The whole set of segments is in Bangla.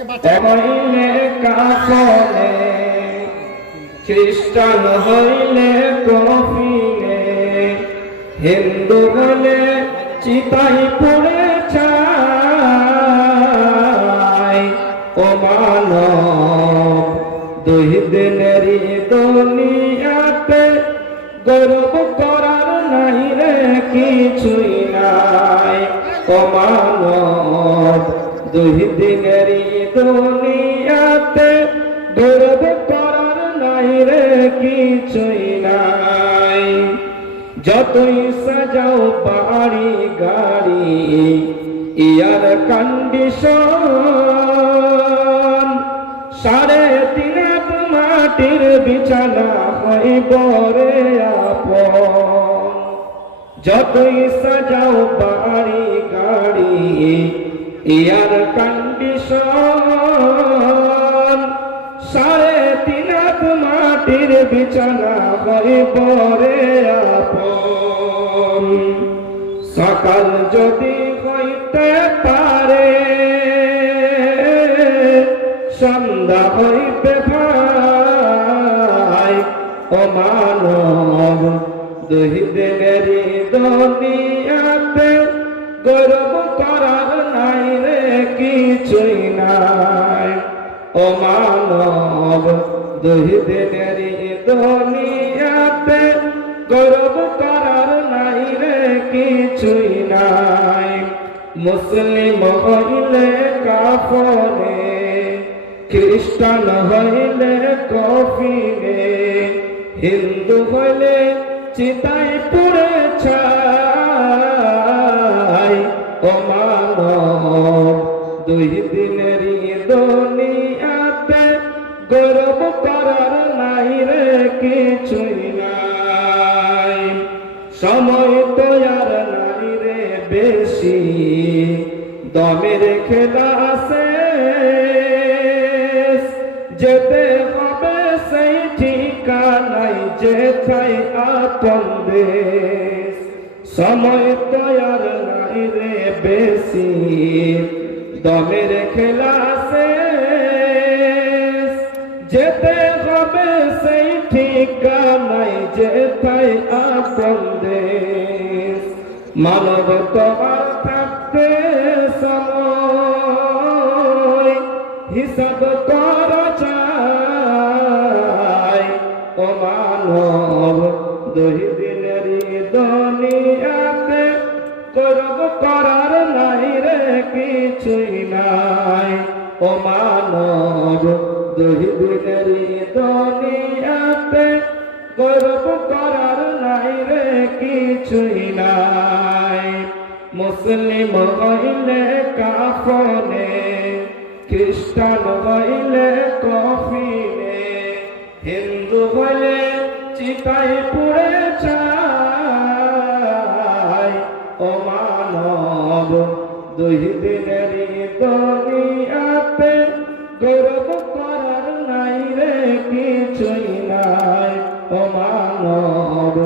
হইলে কাফনে খ্রিস্টান হইলে কফিনে হিন্দু হলে চিতাই পড়ে চায় ও মানব, দুই দিনেরই দুনিয়াতে গর্ব করার নাই রে কিছুই নাই। ও দুই দিনেরই দুনিয়াতে গর্ব করার নাই রে কিছুই নাই। যতই সাজাও বাড়ি গাড়ি, ইয়ার কন্ডিশন সাড়ে তিন মাটির বিছানা হইব রে আপন। যতই সাজাও বাড়ি গাড়ি ইয়ার কন্ডিশন সাড়ে তিন মাটির বিছানা হইব রে আপন। সকাল যদি হইতে পারে, সন্ধ্যা হইতে ভাই, ও মানব, দুই দিনেরই দুনিয়াতে গর্ব করার কিছুই নাই। ও মানব দুই দুনিয়াতে গর্ব করার নাই রে কিছুই নাই। মুসলিম হইলে কাফনে, খ্রিস্টান হইলে কফিনে, হিন্দু হইলে চিতাই পুরে গর্ব করার নাই রে কিছুই নাই। সময় তো আর নাই রে বেশি দমের খেলা আছে। যেতে হবে সেই ঠিকানাই যেথায় আপন দেশ। সময় তো আর নাই রে বেশি দমের খেলা শেষ যেতে হবে সেই ঠিকানাই যেথায় আপন দেশ। মানব তোমার থাকতে সময়, হিসাব করা যায় ও মানব দুই দিনেরই দুনিয়াতে করব করার নাই রে কিছুই নাই। ও মানব দুই দিনেরই দুনিয়াতে গর্ব করার নাই রে কিছুই নাই মুসলিম হইলে কাফনে খ্রিস্টান হইলে কফিনে হিন্দু হইলে চিতাই পুড়ে চায় ও মানব, দুই দিনেরই দুনিয়াতে গর্ব করার নাই রে, কিছুই নাই। ও মানব,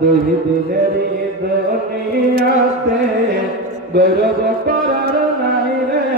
দুই দিনের দুনিয়াতে। গৌরব করার নাই রে